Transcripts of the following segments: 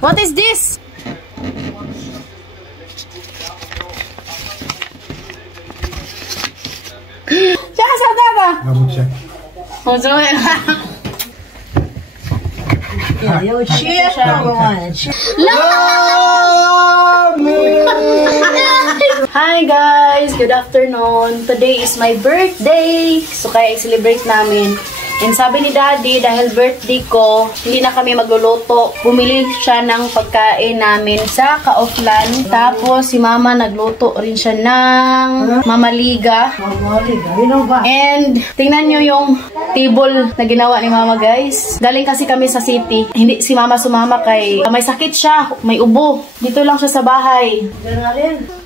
What is this? Siya ba? Mabucha. Hi guys! Good afternoon! Today is my birthday! So kaya i-celebrate namin. And sabi ni Daddy, dahil birthday ko, hindi na kami magluluto. Bumili siya ng pagkain namin sa Kaufland. Tapos si Mama nagluto rin siya ng mamaliga. And tingnan nyo yung table na ginawa ni Mama guys. Galing kasi kami sa city. Hindi si Mama sumama kay may sakit siya, may ubo. Dito lang siya sa bahay.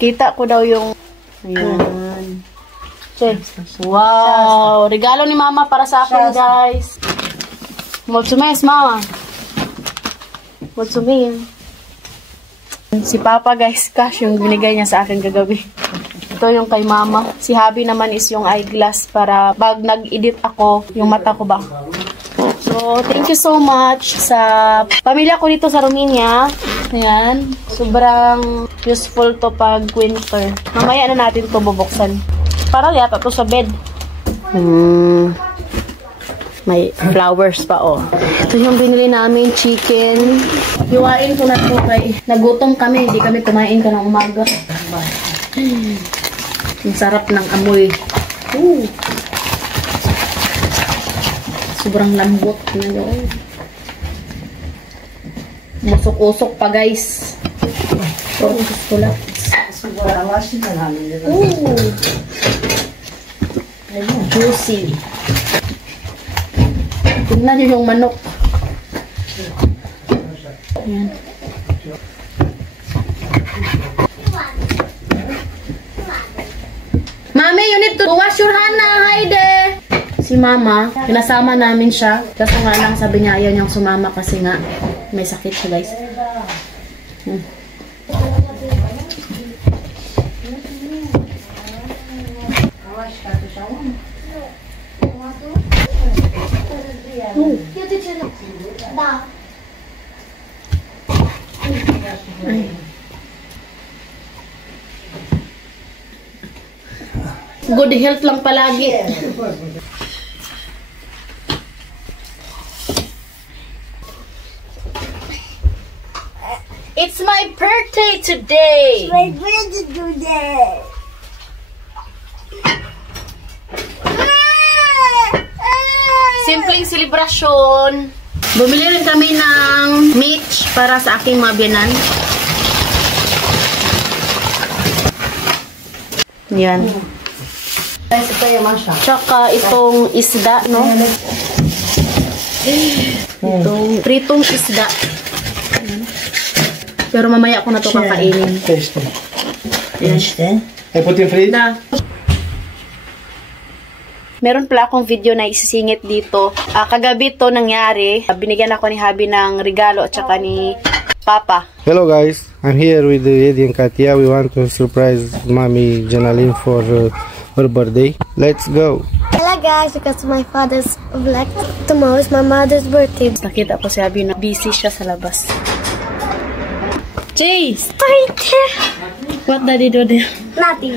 Kita ko daw yung ayan. Wow! Regalo ni Mama para sa akin, guys. Mulțumesc, Mama. Mulțumim. Si Papa, guys, cash yung binigay niya sa akin kagabi. Ito yung kay Mama. Si Habi naman is yung eyeglass para pag nag-edit ako, yung mata ko ba. So, thank you so much sa pamilya ko dito sa Romania. Ayan. Sobrang useful to pag winter. Mamaya na natin to bubuksan. Para yata to sa bed. May flowers pa, oh. Ito yung binili namin, chicken. Iwain ko na to kay nagutom kami. Hindi kami kumain ka ng umaga. Ang sarap ng amoy. Sobrang lambot. Musok-usok pa, guys. So, gusto lang. Juicy. Tingnan nyo yung manok. Ayan. Mami, you need to wash your hand na, Haide. Si Mama, pinasama namin siya. Kaso nga lang sabi niya ayaw niyang sumama kasi nga may sakit siya, guys. Good health lang palagi. It's my birthday today. It's my birthday today. Simpleng selebrasyon. Bumili rin kami ng meat para sa aking mga biyanan. Yan. Tsaka itong isda, no? Itong pritong isda. Pero mamaya ko na to kakainin. I put in fridge? Na. Meron pala akong video na isisingit dito. Kagabi to nangyari. Binigyan ako ni Habi ng regalo at saka ni Papa. Hello guys, I'm here with Eddie and Katia. We want to surprise Mommy Janaline for her birthday. Let's go! Hello guys, because my father's black. Tomorrow is my mother's birthday. Nakita ko si Habi na busy siya sa labas. Chase! What daddy do there? Nothing.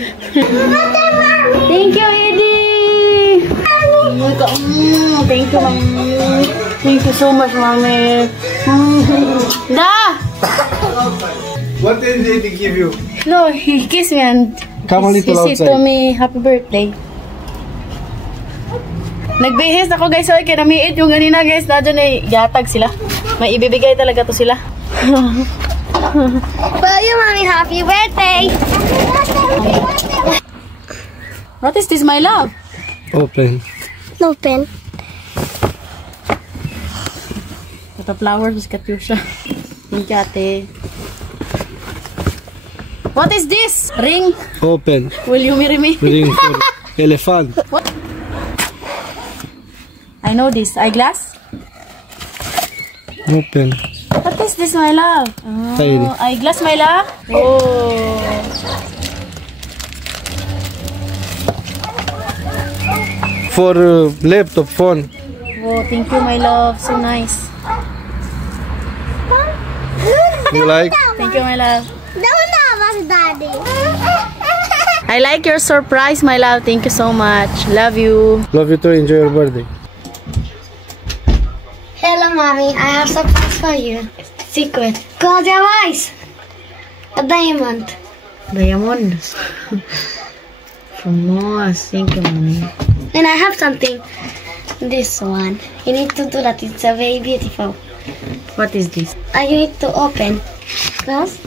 Thank you, Eddie! Thank you, Mommy. Thank you so much, Mommy. Da! What did Eddie give you? No, he kissed me and Come a little he said outside. to me, happy birthday. Nagbihis ako guys, so kaya namiit yung ganina guys, na dyan ay yatag sila. May ibibigay talaga to sila. Well, you mommy, happy birthday. What is this, my love? Open. No pen. Ito flowers, Katyusha. Thank you, ate. What is this? Ring? Open. Will you marry me? Ring for elephant. What? I know this. Eyeglass? Open. What is this, my love? Tiny. Oh, eyeglass, my love? Oh. For laptop phone. Oh, thank you, my love. So nice. You like? Thank you, my love. Daddy. I like your surprise, my love. Thank you so much. Love you. Love you too. Enjoy your birthday. Hello, mommy. I have surprise for you. Secret. Close your eyes. A diamond. Diamond. Famous. Thank you, mommy. And I have something. This one. You need to do that. It's very beautiful. What is this? You need to open. Close.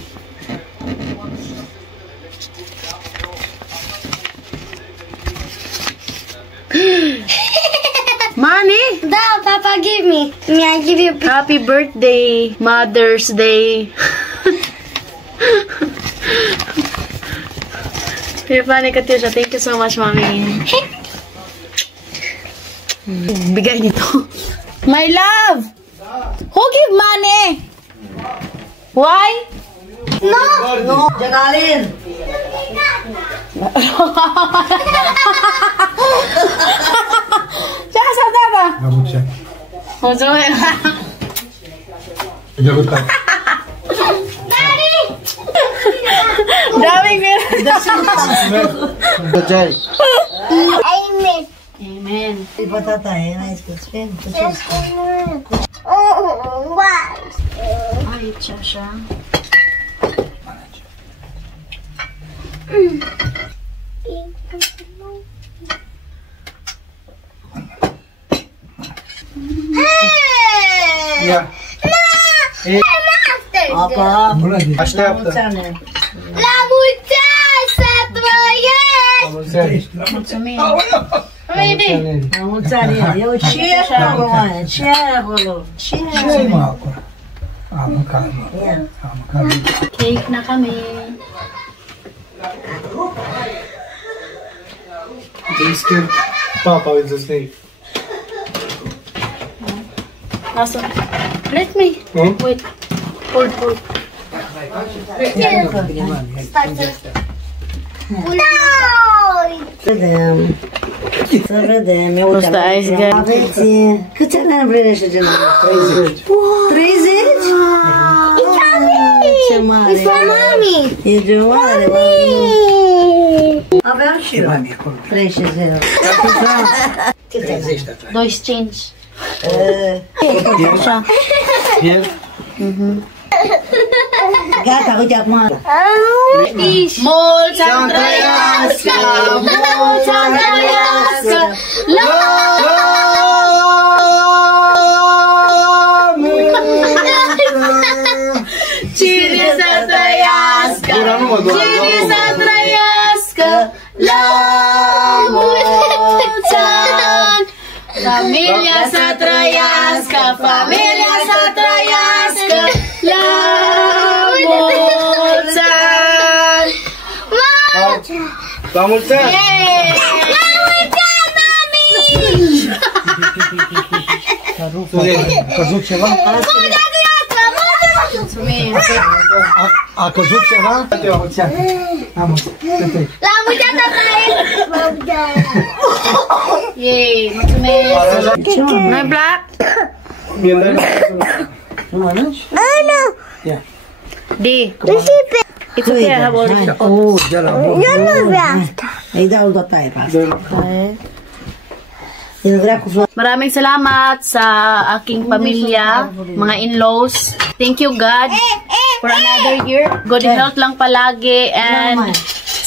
Money? That Papa give me. May I give you? Happy birthday, Mother's Day. Hey, funny Katyusha. Thank you so much, mommy. Bigay nito. My love! Who give money? Why? No, Jacqueline. Tsaka sa taba. Gamot siya. Gamot ka. Daming pera. Jai. Amen. Amen. Patata, nice. Ay, siya. Yeah. Apa? Așteaptă. La mulți ani să trăiești! Mulțumim. La mulți ani. Eu ce acolo, mă? Ce acolo? Ce Ce mă acolo? Am mâncat. Am mâncat. Cake na kami. They scared Papa with the snake. Nasa? Let me. Hmm? Wait. Hold. vedem. Să vedem. Eu Asta ai zis. aveți... Câți ani împlinește genul? 30. 30? Ce mare. It's for mommy. E de mare, mami. Aveam și eu. 30. 30 de ani. 25. Așa. Here. Gata, uite acum. Mulți ani trăiască! Mulți ani trăiască! Cine să trăiască? Cine să trăiască? La mulți ani! Familia să trăiască! Familia să trăiască! La mulți ani! La mulți ani! La mulți ani, mami! A căzut ceva? Mulțumim! A căzut ceva? La mulți ani. La mulți ani. La mulți ani să trăiești! Yay! Mulțumim! Noi black? Nu mănânci? Ia. Di. It's okay, I have already. Oh, de la bun. Nu vreau asta. Îi dau bătaie pe asta. El vrea cu flori. Maraming salamat sa aking pamilya, mga in-laws. Thank you, God, for another year. Good health lang palagi, and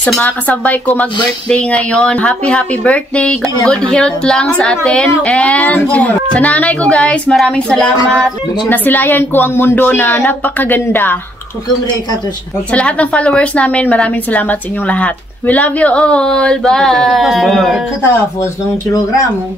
sa mga kasabay ko mag-birthday ngayon, happy birthday. Good health lang sa atin. And sa nanay ko, guys, maraming salamat. Nasilayan ko ang mundo na napakaganda. Sa lahat ng followers namin, maraming salamat sa inyong lahat. We love you all. Bye! Cât a fost? 1 kilogram?